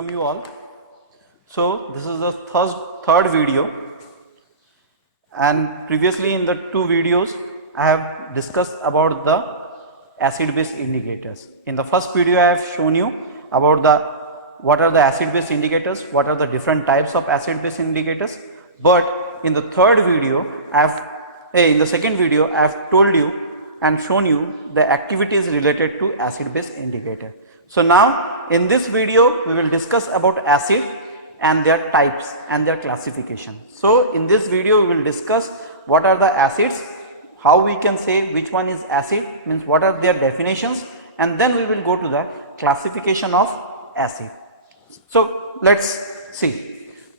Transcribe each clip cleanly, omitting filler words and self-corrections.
welcome you all. So this is the third video, and previously in the two videos I have discussed about the acid base indicators. In the first video I have shown you about what are the acid base indicators, what are the different types of acid base indicators, but in the second video I have told you and shown you the activities related to acid base indicator. So now in this video we will discuss about acid and their types and their classification. So in this video we will discuss what are the acids, how we can say which one is acid, means what are their definitions, and then we will go to the classification of acid. So let's see.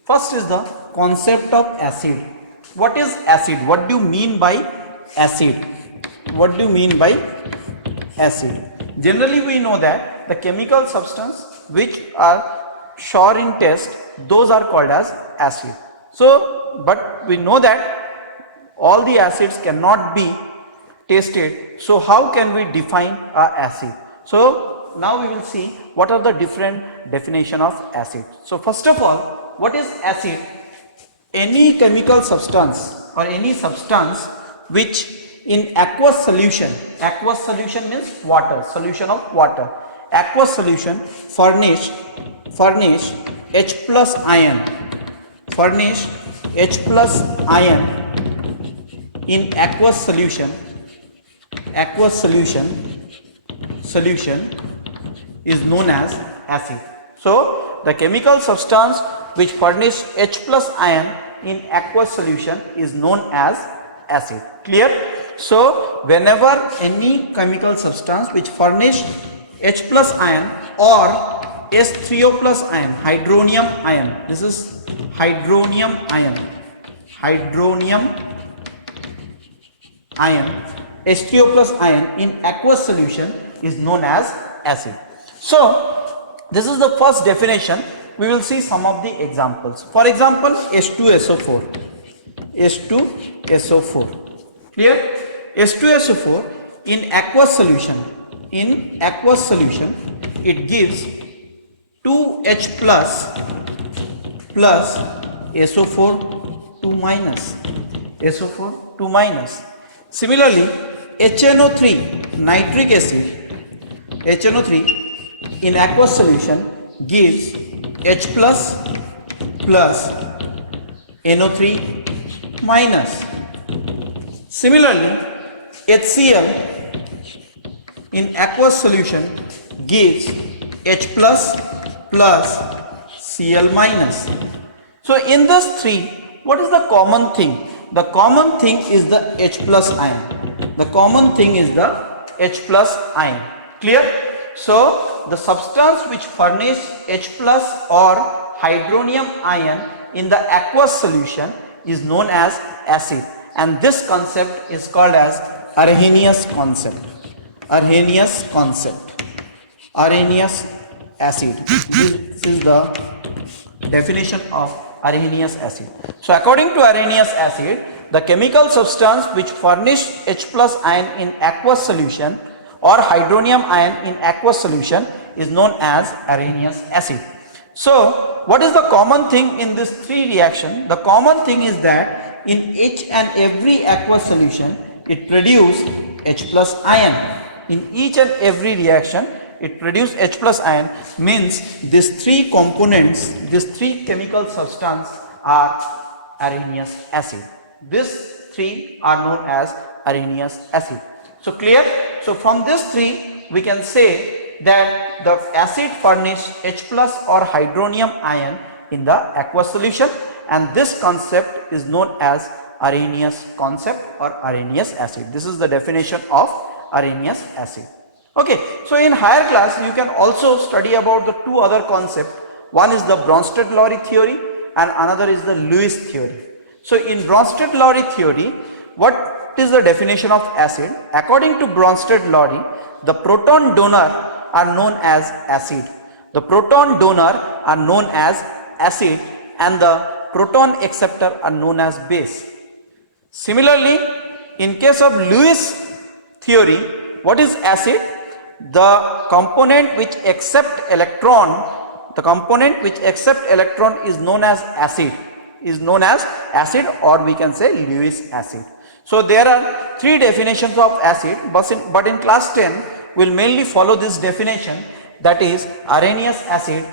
First is the concept of acid. What is acid? What do you mean by acid? What do you mean by acid? Generally we know that the chemical substance which are sure in test, those are called as acid. So but we know that all the acids cannot be tested. So how can we define a acid? So now we will see what are the different definition of acid. So first of all, what is acid? Any chemical substance or any substance which in aqueous solution means water, solution of water, aqueous solution furnish H plus ion, in aqueous solution is known as acid. So the chemical substance which furnish H plus ion in aqueous solution is known as acid. Clear? So whenever any chemical substance which furnish H plus ion or H3O plus ion, hydronium ion, this is hydronium ion, H3O plus ion in aqueous solution is known as acid. So this is the first definition. We will see some of the examples. For example, H2SO4. Clear? H2SO4 in aqueous solution, it gives 2H plus SO4 2 minus. Similarly, HNO3 nitric acid, HNO3 in aqueous solution gives H plus NO3 minus. Similarly, HCl in aqueous solution gives H plus Cl minus. So in this three, what is the common thing? The common thing is the H plus ion. Clear? So the substance which furnish H plus or hydronium ion in the aqueous solution is known as acid, and this concept is called as Arrhenius acid. This is the definition of Arrhenius acid. So according to Arrhenius acid, the chemical substance which furnish H plus ion in aqueous solution or hydronium ion in aqueous solution is known as Arrhenius acid. So what is the common thing in this three reaction? The common thing is that in each and every aqueous solution it produces H plus ion. In each and every reaction it produces H plus ion, means these three components, these three chemical substance are Arrhenius acid. These three are known as Arrhenius acid. So clear? So from this three we can say that the acid furnish H plus or hydronium ion in the aqueous solution, and this concept is known as Arrhenius concept or Arrhenius acid. This is the definition of Arrhenius acid. Okay, so in higher class you can also study about the two other concepts. One is the Bronsted-Lowry theory and another is the Lewis theory. So in Bronsted-Lowry theory, what is the definition of acid? According to Bronsted-Lowry, the proton donor are known as acid. And the proton acceptor are known as base. Similarly, in case of Lewis theory, what is acid? The component which accept electron the component which accept electron is known as acid, or we can say Lewis acid. So there are three definitions of acid, but in class 10 we will mainly follow this definition, that is Arrhenius acid,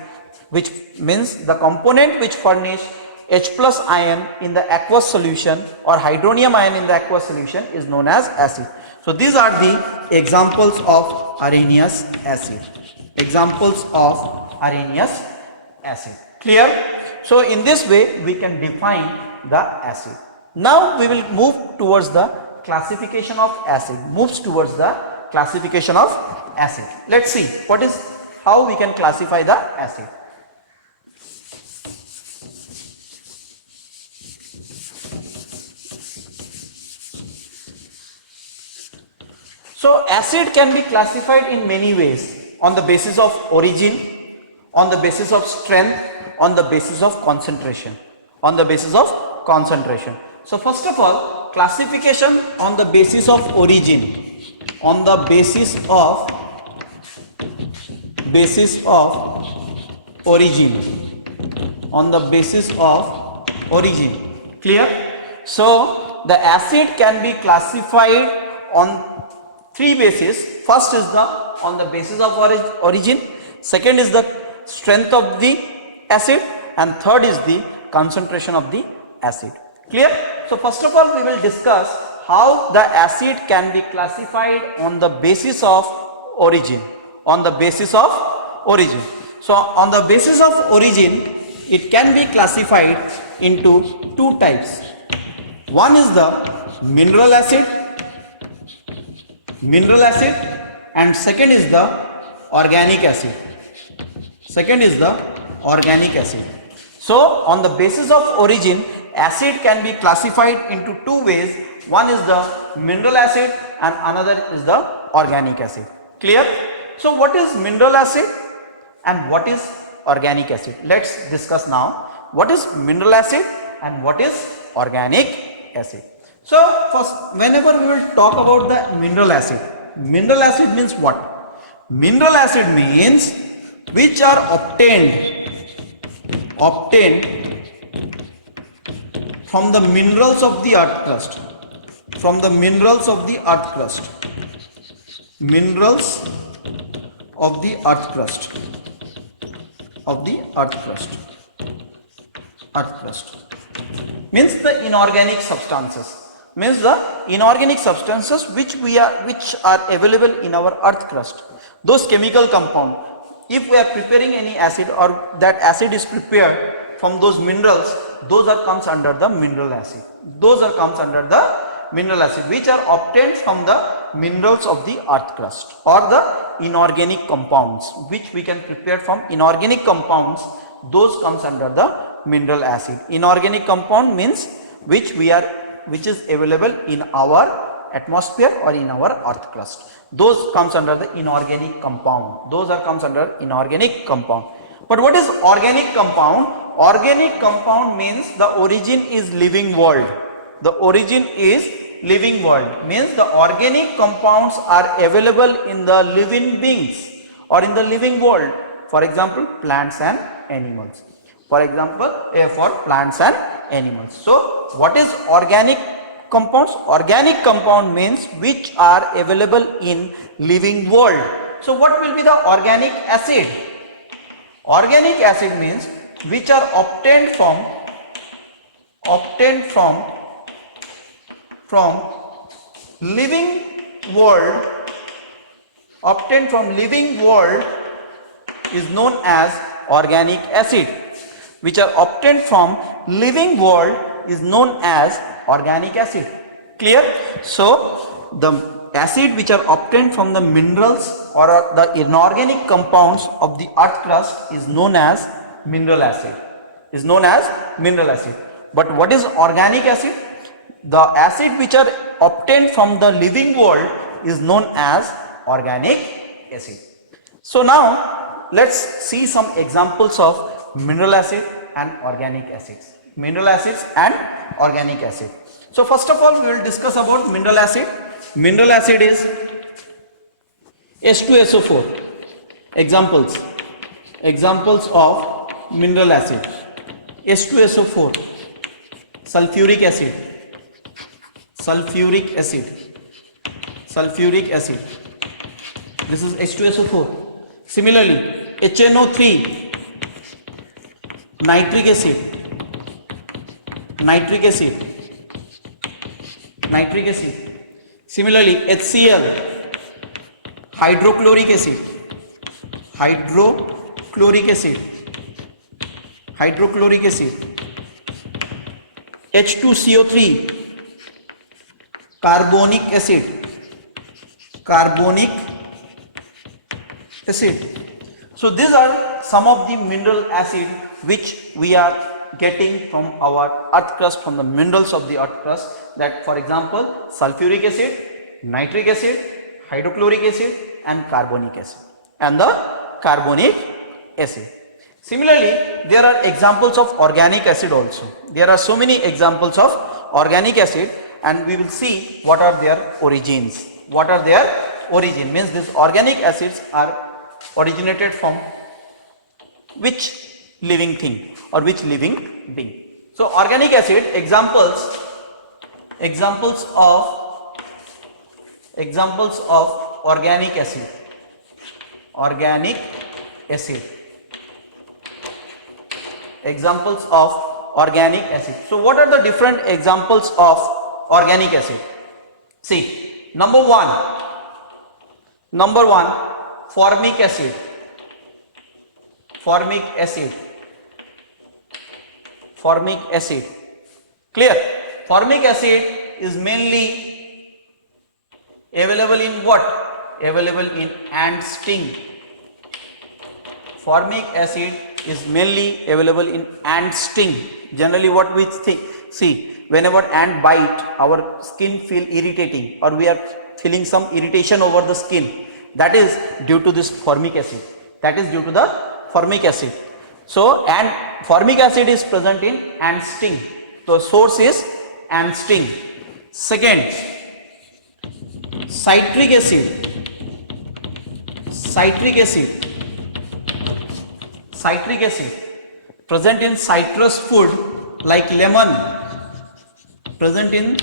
which means the component which furnish H plus ion in the aqueous solution or hydronium ion in the aqueous solution is known as acid. So these are the examples of Arrhenius acid. Clear? So in this way we can define the acid. Now we will move towards the classification of acid. Let's see how we can classify the acid. So acid can be classified in many ways, on the basis of origin, on the basis of strength, on the basis of concentration. So first of all, classification on the basis of origin. Clear? So the acid can be classified on three bases. First is on the basis of origin, second is the strength of the acid, and third is the concentration of the acid. Clear? So first of all we will discuss how the acid can be classified on the basis of origin. So on the basis of origin it can be classified into two types. One is the mineral acid, and second is the organic acid. So on the basis of origin, acid can be classified into two ways. One is the mineral acid and another is the organic acid. Clear? So what is mineral acid and what is organic acid? Let's discuss now what is mineral acid and what is organic acid. So first, whenever we will talk about the mineral acid means what? Mineral acid means which are obtained from the minerals of the earth crust. Means the inorganic substances which are available in our earth crust. Those chemical compound, if we are preparing any acid or that acid is prepared from those minerals, those comes under the mineral acid. Which are obtained from the minerals of the earth crust, or the inorganic compounds which we can prepare from inorganic compounds, those comes under the mineral acid. Inorganic compound means which is available in our atmosphere or in our earth crust. Those comes under the inorganic compound. But what is organic compound? Organic compound means the origin is living world. Means the organic compounds are available in the living beings or in the living world. For example, plants and animals. For plants and animals. So what is organic compounds? Organic compound means which are available in living world. So what will be the organic acid? Organic acid means which are obtained from living world. Is known as organic acid. Which are obtained from living world is known as organic acid. Clear? So the acid which are obtained from the minerals or the inorganic compounds of the earth crust is known as mineral acid. But what is organic acid? The acid which are obtained from the living world is known as organic acid. So now let's see some examples of mineral acid and organic acids. So first of all we will discuss about mineral acid. Mineral acid is H2SO4. Examples: Examples of mineral acid: H2SO4, sulfuric acid, sulfuric acid, sulfuric acid. This is H2SO4. Similarly, HNO3, nitric acid, nitric acid, nitric acid. Similarly, HCl, hydrochloric acid, hydrochloric acid, hydrochloric acid. H2CO3, carbonic acid, carbonic acid. So these are some of the mineral acid which we are getting from our earth crust, from the minerals of the earth crust. That, for example, sulfuric acid, nitric acid, hydrochloric acid and carbonic acid, and the carbonic acid. Similarly, there are examples of organic acid also. There are so many examples of organic acid, and we will see what are their origins. What are their origin? Means these organic acids are originated from which living thing or which living being. So organic acid examples of organic acid. Organic acid. Examples of organic acid. So what are the different examples of organic acid? See, number one, formic acid. Formic acid. Formic acid. Clear? Formic acid is mainly available in what? Available in ant sting. Formic acid is mainly available in ant sting. Generally what we see, whenever ant bite, our skin feel irritating, or we are feeling some irritation over the skin. That is due to this formic acid. That is due to the formic acid. So, and formic acid is present in ant sting. So, source is ant sting. Second, citric acid. Citric acid. Citric acid present in citrus food like lemon. Present in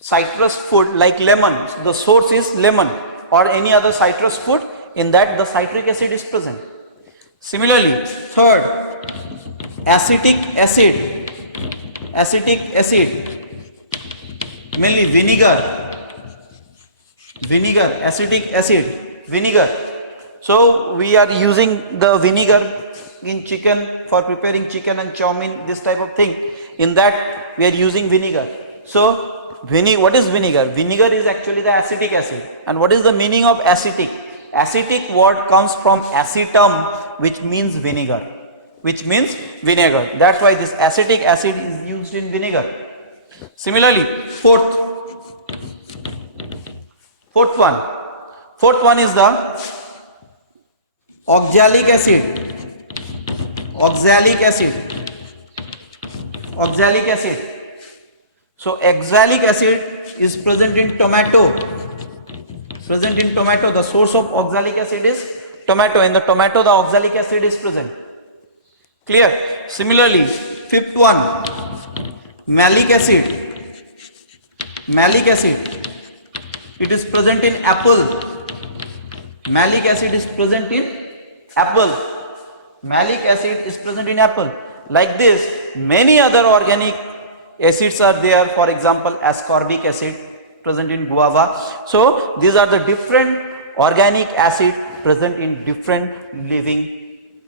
citrus food like lemon. So the source is lemon or any other citrus food, in that the citric acid is present. Similarly, third, acetic acid. Acetic acid, mainly vinegar. Vinegar, acetic acid, vinegar. So we are using the vinegar in chicken for preparing chicken and chow mein, this type of thing. In that we are using vinegar. So what is vinegar? Vinegar is actually the acetic acid. And what is the meaning of acetic? Acetic word comes from acetum, which means vinegar. Which means vinegar. That's why this acetic acid is used in vinegar. Similarly, fourth one is the oxalic acid. Oxalic acid. Oxalic acid. So oxalic acid is present in tomato. Present in tomato. The source of oxalic acid is tomato. In the tomato, the oxalic acid is present. Clear? Similarly, fifth one, malic acid. Malic acid. It is present in apple. Malic acid is present in apple. Malic acid is present in apple. Like this, many other organic acids are there. For example, ascorbic acid present in guava. So these are the different organic acid present in different living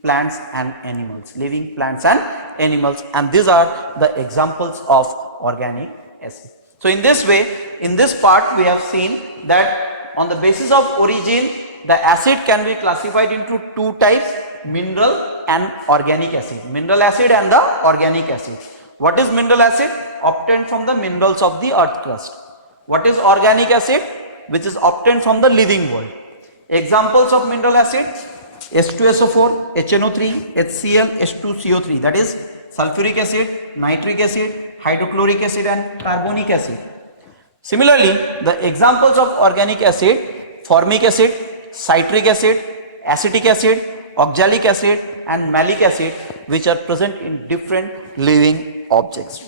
plants and animals. Living plants and animals. And these are the examples of organic acid. So in this way, in this part we have seen that on the basis of origin, the acid can be classified into two types, mineral and organic acid. Mineral acid and the organic acid. What is mineral acid? Obtained from the minerals of the earth crust. What is organic acid? Which is obtained from the living world. Examples of mineral acid: H2SO4, HNO3, HCl, H2CO3, that is sulfuric acid, nitric acid, hydrochloric acid and carbonic acid. Similarly, the examples of organic acid: formic acid, citric acid, acetic acid, oxalic acid and malic acid, which are present in different living objects,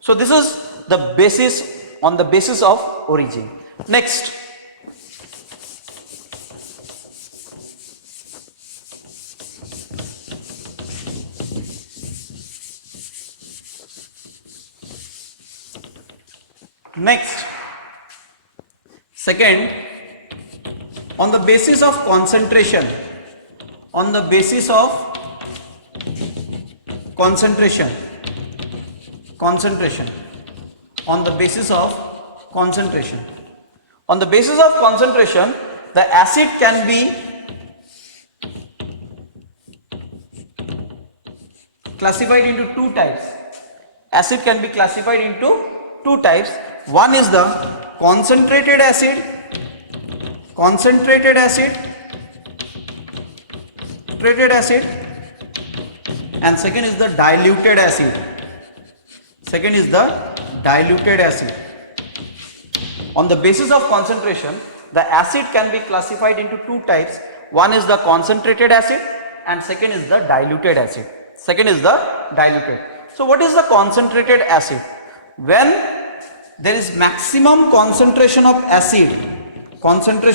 So this is the basis, on the basis of origin. Next, second, on the basis of concentration, on the basis of concentration, on the basis of concentration, the acid can be classified into two types. Acid can be classified into two types. One is the concentrated acid, and second is the diluted acid. On the basis of concentration, the acid can be classified into two types. One is the concentrated acid and second is the diluted acid. So what is the concentrated acid? When there is maximum concentration of acid compared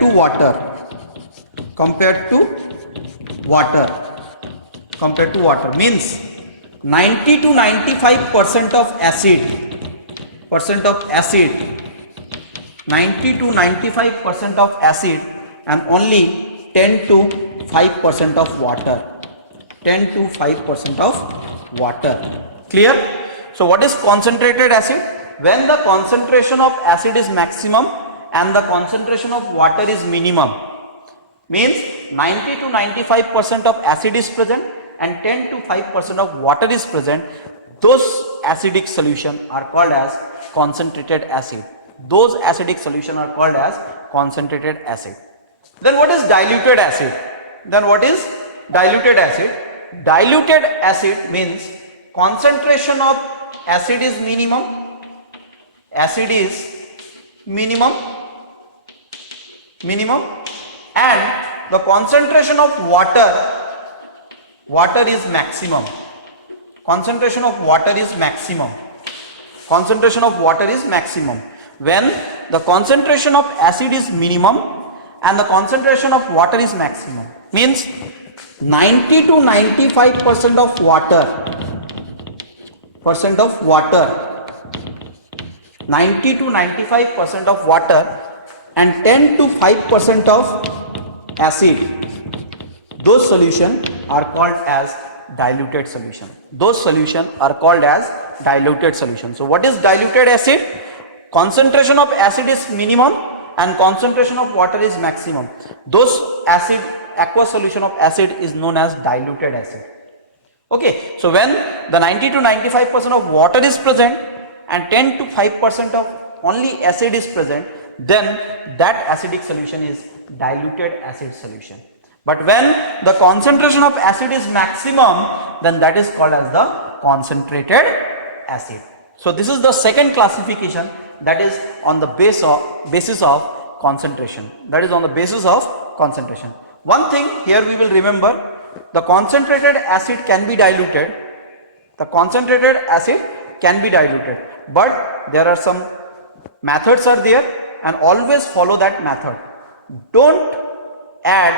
to water, means 90 to 95% of acid, 90 to 95% of acid and only 10 to 5% of water, Clear? So what is concentrated acid? When the concentration of acid is maximum and the concentration of water is minimum, means 90 to 95% of acid is present and 10 to 5% of water is present, those acidic solution are called as concentrated acid. Then what is diluted acid? Diluted acid means concentration of acid is minimum, and the concentration of water is maximum. When the concentration of acid is minimum and the concentration of water is maximum, means 90 to 95% of water, 90 to 95% of water and 10 to 5% of acid, those solution are called as diluted solution. So what is diluted acid? Concentration of acid is minimum and concentration of water is maximum. Those aqueous solution of acid is known as diluted acid. Okay, so when the 90 to 95% of water is present and 10 to 5% of only acid is present, then that acidic solution is diluted acid solution. But when the concentration of acid is maximum, then that is called as the concentrated acid. So this is the second classification, that is on the basis of concentration. One thing here we will remember, the concentrated acid can be diluted. But there are some methods are there, and always follow that method. Don't add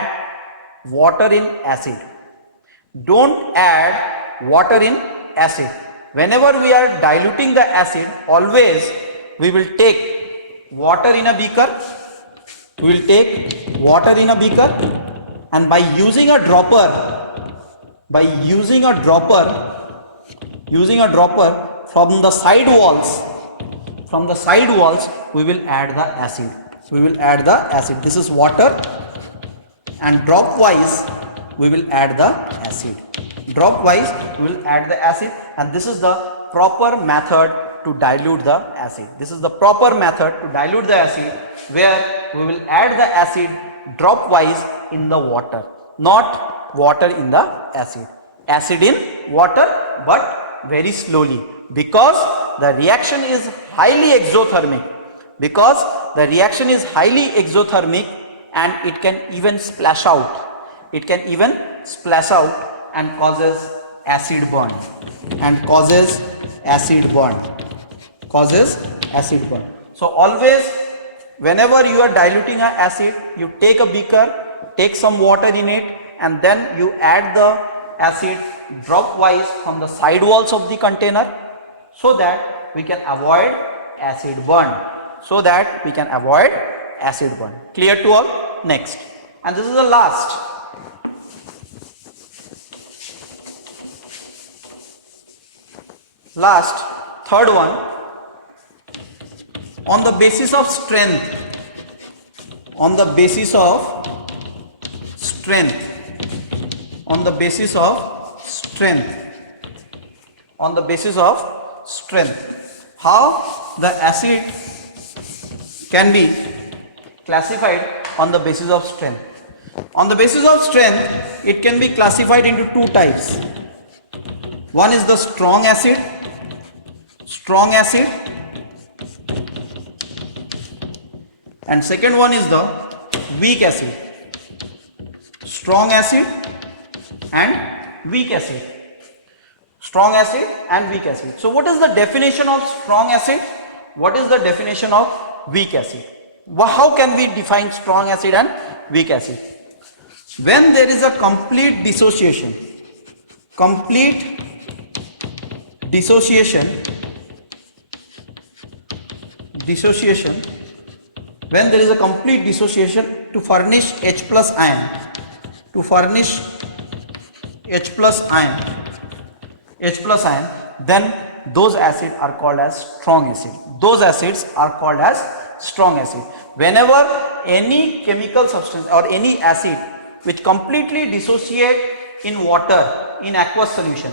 water in acid. Whenever we are diluting the acid, always we will take water in a beaker. And by using a dropper, from the side walls, we will add the acid. This is water, and dropwise we will add the acid. And this is the proper method to dilute the acid. Where we will add the acid dropwise in the water, not water in the acid. Acid in water, but very slowly, because the reaction is highly exothermic. the reaction is highly exothermic and it can even splash out. It can even splash out and causes acid burn. And causes acid burn. Causes acid burn. So always whenever you are diluting an acid, you take a beaker, take some water in it, and then you add the acid drop wise from the side walls of the container, so that we can avoid acid burn. So that we can avoid acid burn. Clear to all? Next. And this is the last. Last, third one. On the basis of strength. On the basis of strength. On the basis of strength. On the basis of strength. How the acid can be classified on the basis of strength. On the basis of strength, it can be classified into two types. One is the strong acid, and second one is the weak acid. Strong acid and weak acid. Strong acid and weak acid. So what is the definition of strong acid? What is the definition of weak acid? How can we define strong acid and weak acid? When there is a complete dissociation, when there is a complete dissociation to furnish H plus ion, then those acids are called as strong acid. Those acids are called as strong acid. Whenever any chemical substance or any acid which completely dissociate in water, in aqueous solution,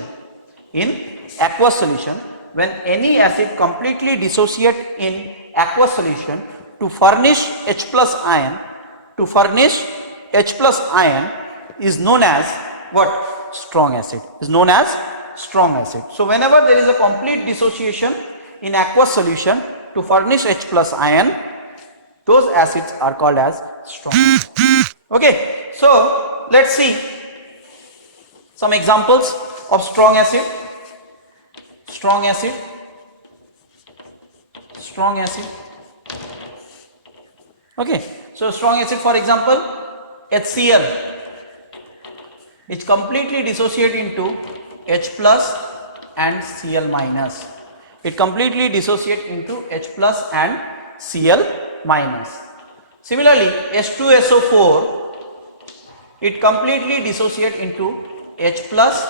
when any acid completely dissociate in aqueous solution to furnish H plus ion, is known as what? Strong acid. Is known as strong acid. So whenever there is a complete dissociation in aqueous solution to furnish H plus ion, those acids are called as strong. Okay, so let's see some examples of strong acid. Okay, so strong acid, for example, HCl, which completely dissociate into H plus and Cl minus. It completely dissociate into H plus and Cl minus. Similarly, H2SO4, it completely dissociate into H plus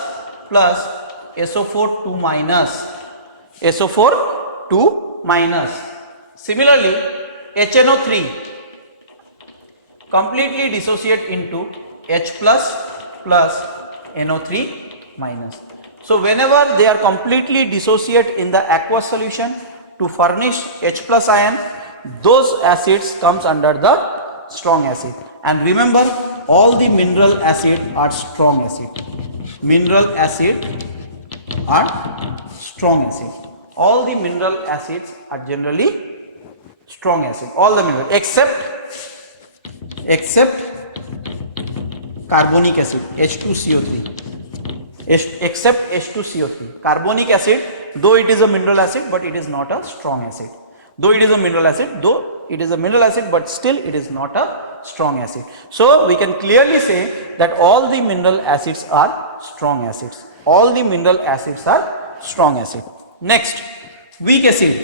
SO4 2 minus. SO4 2 minus. Similarly, HNO3 completely dissociate into H plus NO3 minus. So whenever they are completely dissociate in the aqueous solution to furnish H plus ion, those acids comes under the strong acid. And remember, all the mineral acid are strong acid. Mineral acid are strong acid. All the mineral acids are generally strong acid. All the mineral except carbonic acid, H2CO3. Except H2CO3. Carbonic acid, though it is a mineral acid, but it is not a strong acid. Though it is a mineral acid, but still it is not a strong acid. So we can clearly say that all the mineral acids are strong acids. All the mineral acids are strong acid. Next, weak acid.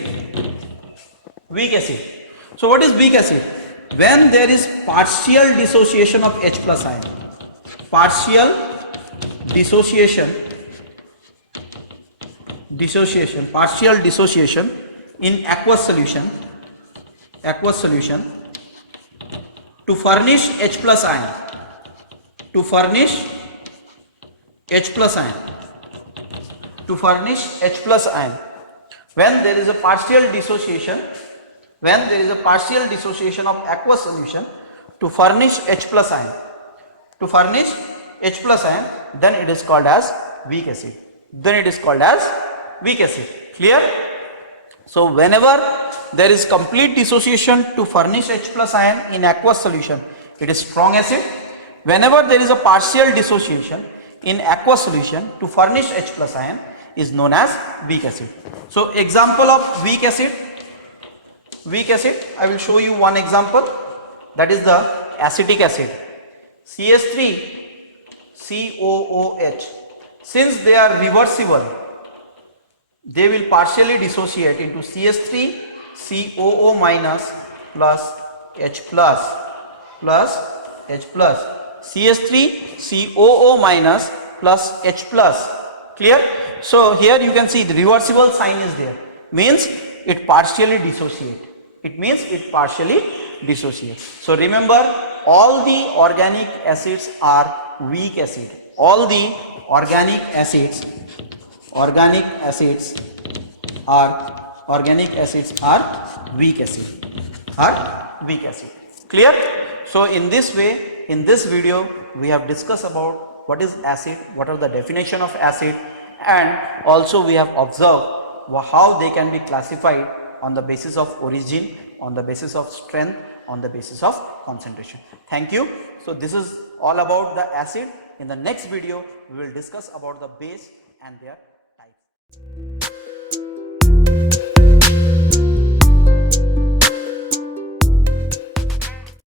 So what is weak acid? When there is partial dissociation of H plus ion. Partial dissociation in aqueous solution to furnish H plus ion. When there is a partial dissociation, of aqueous solution to furnish H plus ion, then it is called as weak acid. Clear? So whenever there is complete dissociation to furnish H plus ion in aqueous solution, it is strong acid. Whenever there is a partial dissociation in aqueous solution to furnish H plus ion is known as weak acid. So example of weak acid, I will show you one example, that is the acetic acid, CH3COOH. Since they are reversible, they will partially dissociate into CH3COO minus plus H plus CH3COO minus plus H plus. Clear? So here you can see the reversible sign is there, means it partially dissociate. It means it partially dissociates. So remember, all the organic acids are weak acid. All the organic acids are weak acid. Clear? So in this way, in this video, we have discussed about what is acid, what are the definition of acid, and also we have observed how they can be classified on the basis of origin, on the basis of strength, on the basis of concentration. Thank you. So this is all about the acid. In the next video, we will discuss about the base and their types.